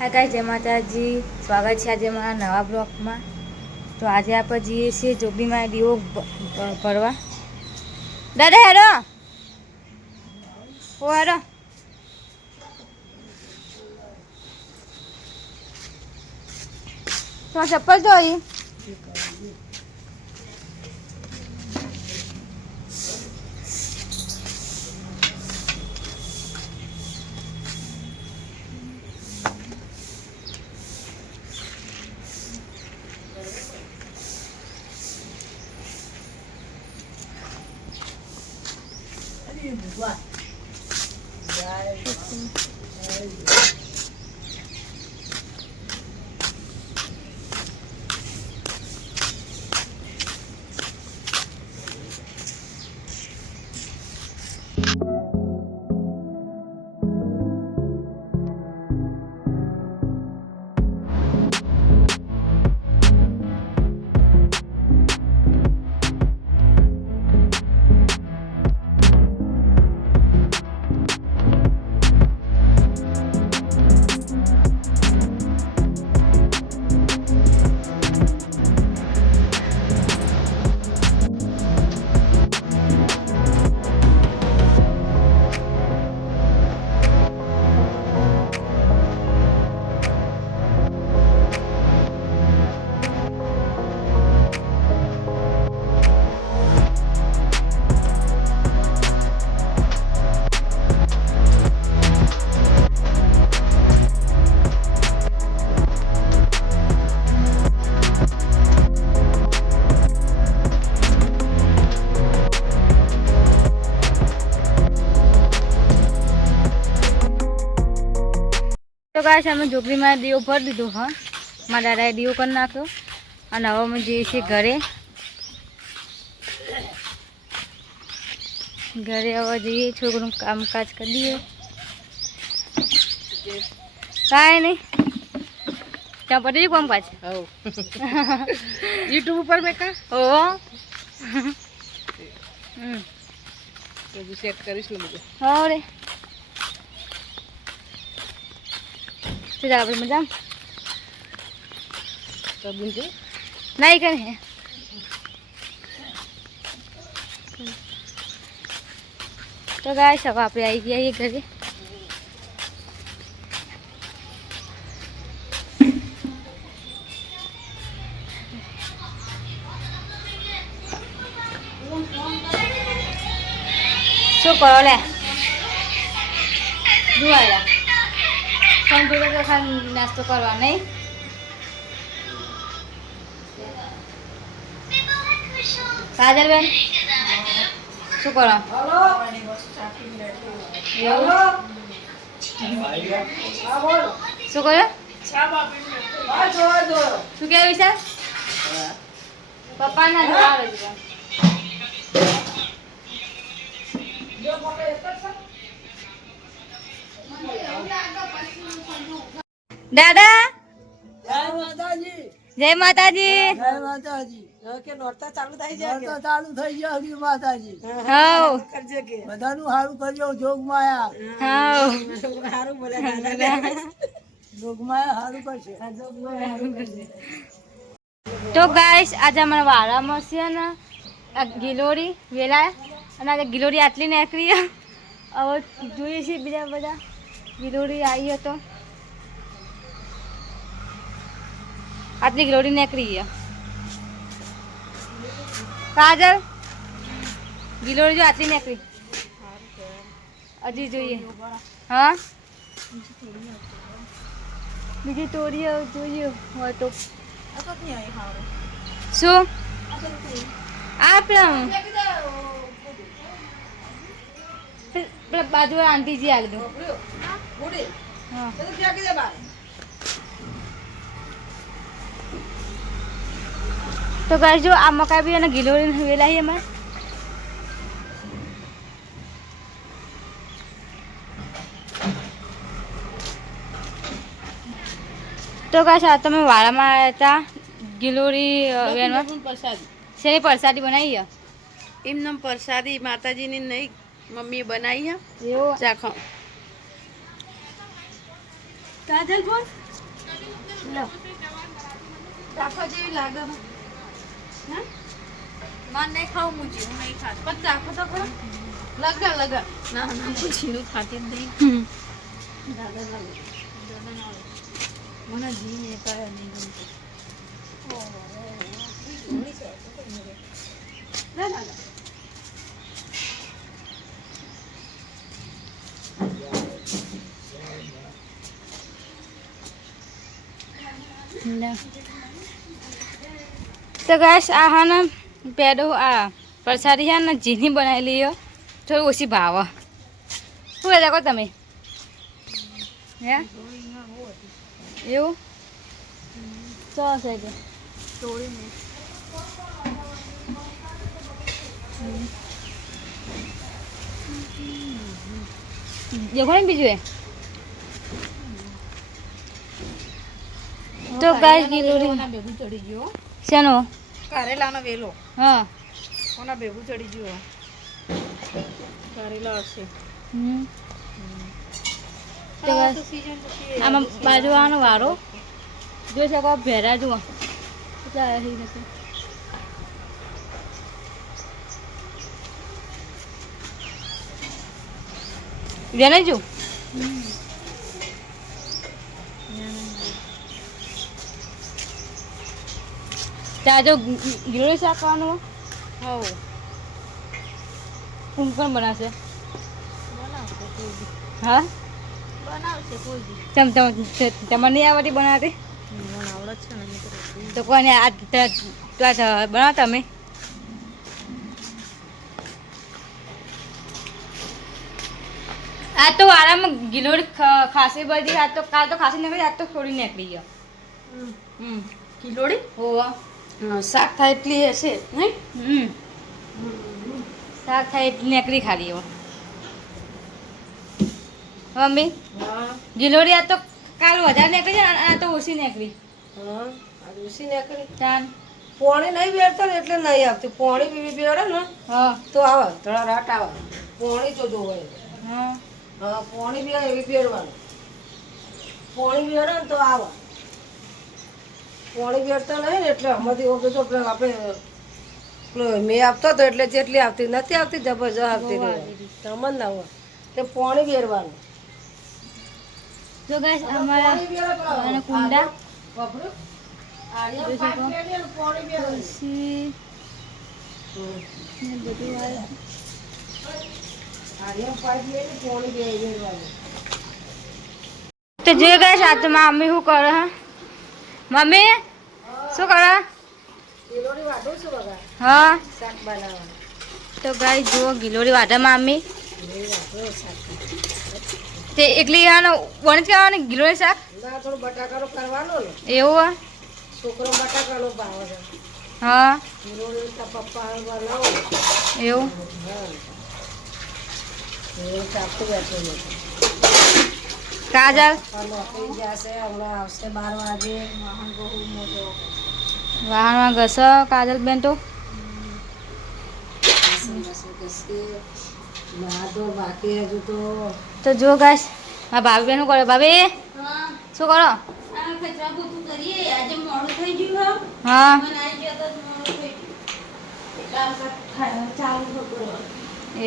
Hi guys, जय माता जी। स्वागत है आज हमारा नवा ब्लॉग में। तो आज आप जीए छे जोगनी में दीवो भरवा। दादा हेरो ओ हेरो तो चप्पल तो आई तो गाइस हमें जोगनी में दीवो भर दीधो। हाँ, मारा दादाए दीवो कर नाख्यो अने हवे अमे जईए छीए घरे। घरे हवे जईए, छोकरुं कामकाज कर दीए। काई नहीं, क्या पड़ी रही कामकाज? यूट्यूब पर मैं का ओ तो सेट करीश लो मुझे। हाँ रे चल આપણે મજા तो बुनते नहीं करे। तो गाइस अब आप आई गया ये घरे। शू करो ले दुआला कंप्यूटर तो खाली नास्तो करवा नहीं। काजल बेन शू करो? शू करो? शू क्या विचार? पप्पा ना जोड़ा रही दादा। जय माताजी। जय माताजी। जय माताजी। के नोरता चालू થઈ જાય કે ચાલુ થઈ ગયો હરી માતાજી। હાઉ કરજે કે બધાનું હારું કરજો જોગમાયા। હાઉ હારું બોલે દાદા। જોગમાયા હારું કરશે। જોગમાયા હારું કરશે। तो गाइस आज हमारा वारा में છે ને ગિલોરી વેલા અને આજે ગિલોરી આટલી નીકળી હવે જોઈએ છીએ બીજા બધા ગિલોરી આવી હતો આટલી ગિલોરી નીકળી કાજલ ગિલોરી જો આટલી નીકળી હજી જોઈએ। હા બીજી તોડી જોઈએ હોય તો શું આપણે પેલા બાજુ આંટીજી આલી દો। હા तो गाइस जो आ मकाई भी है ना गिलोरी वेला ही हमें तो गाइस आ तो मैं वाड़ा में आया था गिलोरी प्रसादी बनाई है। એમનમ પ્રસાદી માતાજીની નહીં મમ્મી બનાવી હે એવો ચાખો। કાજલ બોલ લો ચાખવા જેવી લાગે ને. હે? માર નહીં ખાવું મુજી, હું નહીં ખાતી. પણ ચાખો તો ખરો. લગા લગા. ના ના મુજીનું ખાતી જ નહીં. હમ. મને જી એ કાંઈ નહીં ગમતું. ના ના ના. લો. તો ગાઈસ આ હા ને પેડો આ પ્રસાદી છે ને જીની બનાવેલી હો થોડી ઓછી ભાવ શું કહેતા કહો તમે હે એવું તો હશે કે દેખો ને બીજું એ તો ગાઈસ ગિલોરી કોના ભેગું ચડી ગયો? શેનો કારેલાનો વેલો હા કોના ભેગું ચડી ગયો? કારેલા હશે. હમ તો આ ગાઈસ તો season પછી આમાં બાજુ આવવાનો વારો જોઈ શકો ભેરા જુઓ કેટલા આવ્યા છે ઈ નથી. વેને જો ત્યાં જો ગિલોરી શાક ખાવાનું હોવ કોણ કોણ બનાવશે બનાવશે કોઈ દી. હા બનાવશે કોઈ દી. તમને નહીં આવડતી બનાવતી મને આવડે જ છે ને મેં તો રોટલી. તો કોને આ બનાવો તમે આ તો આરામ ગિલોરી ખાસી બધી આ તો કાલ તો ખાસી નીકળી આજ તો થોડી નીકળી ગયો હમ કિલોડી હોવા શાક થાય એટલી હશે નહીં. હમ શાક થાય એટલી નીકળી ખાલી એવો મમ્મી હા ગિલોરી આ તો કાલ વધારે નીકળી છે આ તો ઓછી નીકળી હા આ દોશી નીકળી. તાન પોણી નહીં બેરતા ને એટલે નહીં આવતી. પોણી બીબી બેરે ને હા તો આવે થોડા રાટ આવે. પોણી તો જોવે. હા હા પોણી બી એવી બેરવાનું. પોણી બેરે ને તો આવે. પોણી બેરતા નહીં ને એટલે અમારી વખતે તો આપણે પેલો મેં આપતો હતો એટલે જેટલી આવતી નથી આવતી જબરજસ્ત આવતી તમને ના હોય એટલે પોણી બેરવાનું. તો ગાઈસ અમારા અને કુંડા વાપરું? જોઈ શકો. પોણી બેરવાનું. પછી ને બધું આવે પોણી બેરવાનું. તો જોઈ ગયા સાથમાં મમ્મી શું કરે હા મમ્મી શું કરે કિલોની વાટું છું બગા હા શાક બનાવવાનું. તો ગાય જુઓ ગિલોરી વાટામાં મમ્મી તે એકલી આનો વણ જ કરવાની ગિલોરી શાક ના થોડું બટાકાનું કરવાનું ને. એવું છોકરો બટાકાનો ભાવ છે. હા કિલોની પપ્પા બનાવો. એવું હા એ ચાખતું બેઠું નથી. કાજલ નોકરી જશે હમણાં આવશે 12 વાગે. વાહનમાં ઘસ કાજલ બેન તો બાકી હજુ તો જો ગાય મારા ભાભી બેન શું કરે ભાભી શું કરો હા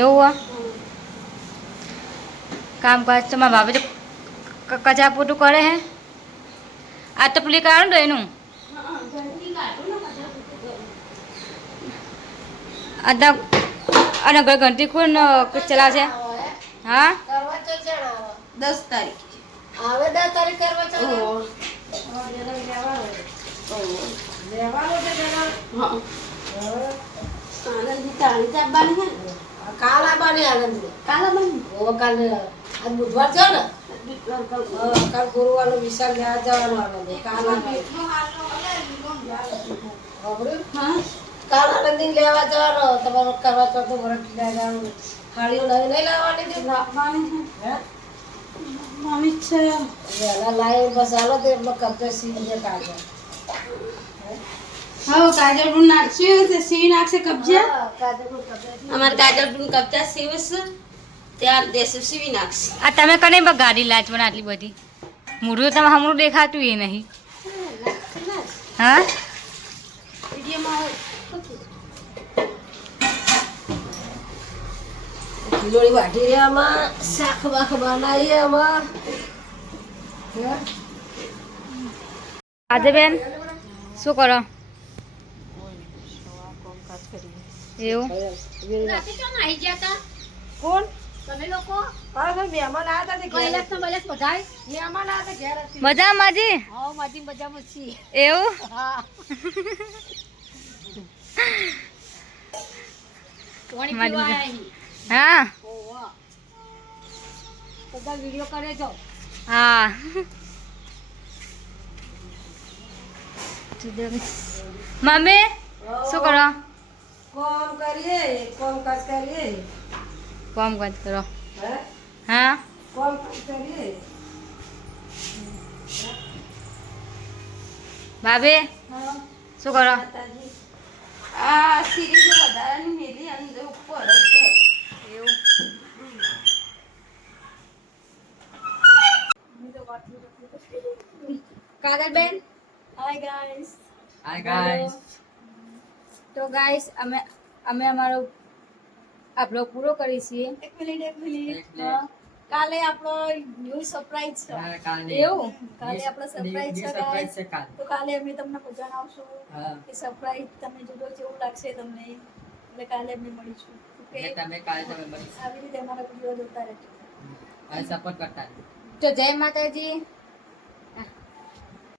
એવું કામકાજ તો મારા ભાભી તો કચા પોતું કરે હે આ તો પેલી કાઢું ને એનું આ અને ઘંટી કોણ ચલાવશે હા 10 તારીખ આવે 10 તારીખ કરવા ચાલે. લેવાનું છે જરા. આનંદી તાણી ચાબવાની છે. કાલ આવવાની આનંદી. કાલ આવવાની. ઓ કાલ આજ બુધવાર છે ને. કાલ ગુરુવારનો વિશાલ લેવા જવાનું આનંદી. કાલ આવવાની. હા કાલ આનંદી લેવા જવાનો તમારો કરવા તો વરત લેવા જવાનું. હાડીઓ નવી નહીં લાવવાની છે. લાવવાની છે. હે મમ્મી છે વેલા લાઈવ બસ આલો તો એટલો કબજો સીને કાઢો. હા કાજલ ડુન નાખશે તે સીવી નાખશે કબજા અમારે કાજલ ડુન કબજા સીવસ ત્યાં દેશે સીવી નાખશે આ તમે કને ગાડી લાચવાના આટલી બધી મોઢું તમે હમણાં દેખાતું એ નહીં હા કિલોડી વાટી રહ્યા આમાં શાક બાક બનાવીએ આમાં આજે બેન શું કરો એવું કોણ તમે લોકો હા મહેમાન આવ્યા હતા કૈલાસ તો બલેસ બધાય મહેમાન આવ્યા હતા ઘેર હતી મજા માજી હા માજી મજામાં છીએ એવું હા પાણી મારી પીવા મજા. આયા હા ઓવા બધા વિડિયો કરે છો હા મમ્મી શું કરો કોમ કરીએ કોમકાજ કરીએ કોમ કાજ કરો હે હા કોમકાજ કરીએ ભાભી શું કરો આ સિરીઝ વધારાની મેલી અંદર ઉપર એવું કાગળબેન હાય ગાઈસ તો ગાઈસ અમે અમારો આ બ્લોગ પૂરો કરી છીએ એક મિનિટ હા. કાલે આપણો ન્યૂ સરપ્રાઈઝ છે એવું કાલે આપણો સરપ્રાઈઝ છે guys. તો કાલે અમે તમને જણાવશું કે સરપ્રાઈઝ તમને જુદો કેવું લાગશે તમને એટલે કાલે અમે મળીશું ઓકે આવી રીતે અમારા વિડીયો જોતા રહેજો તો જય માતાજી